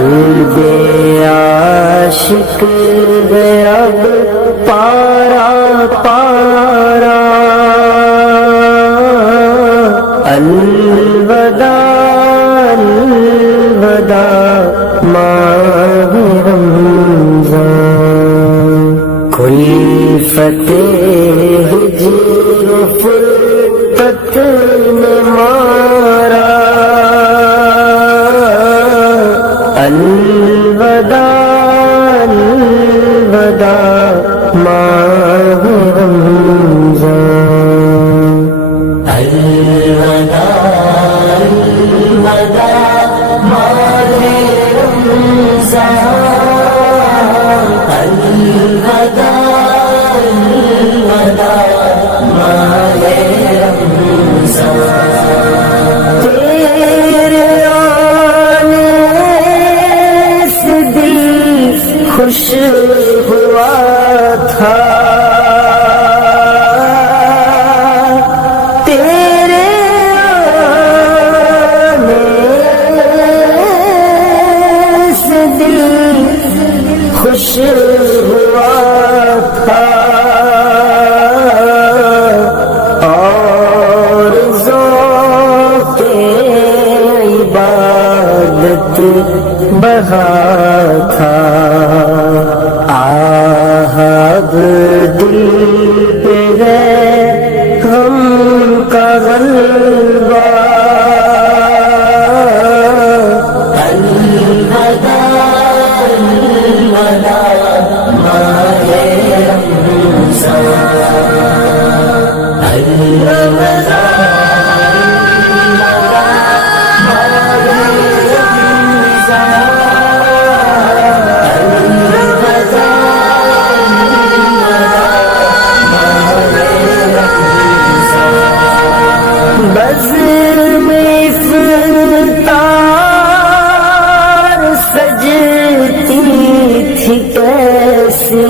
قلب عاشق ہے اب پارا پارا، الوداع الوداع ماہ رمضان، کلفت ہجر و فرقت نے مارا، الوداع الوداع ماہ رمضان، الوداع الوداع ماہ رمضان، الوداع الوداع ماہ رمضان، تیرے آنے سے دل خوش ہوا تھا، تیرے آنے سے دل خوش ہوا تھا، اور ذوق عبادت بہا تھا، آہب دل پہ ہے غم کا غلبہ، الوداع الوداع ماہ رمضان، الوداع بزر میں افطار سجتی تھی کیسی،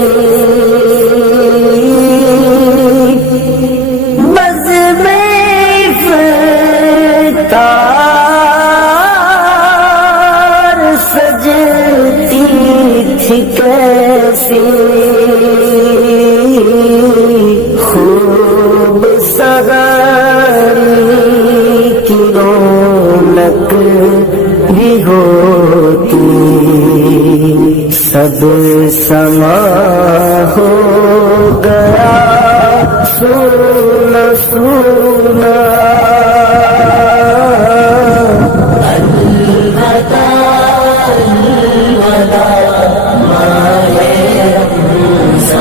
بزر میں افطار سجتی تھی کیسی، خوب سحری کی رونق بھی ہوتی، سب سما ہو گیا سونا سونا، الوداع الوداع ماہ رمضان،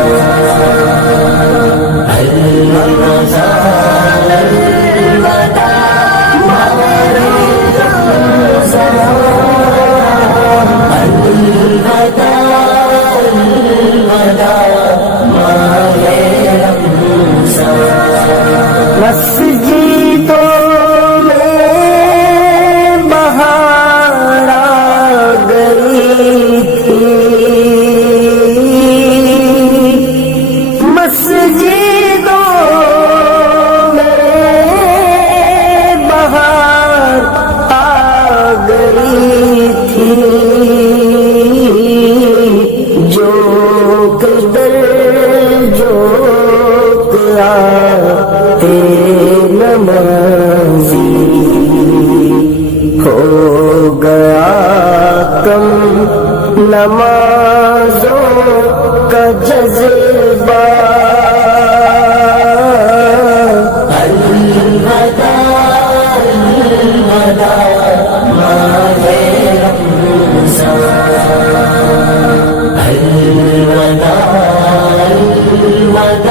الوداع الوداع ماہ رمضان، الوداع الوداع ماہ رمضان، مسجدوں میں بہار آ گئی تھی، مسجدوں میں بہار آ گئی تھی، جو قدر جو آتے نمازی، ہو گیا کم نمازوں کا جذبہ، الوداع الوداع ماہ رمضان، الوداع الوداع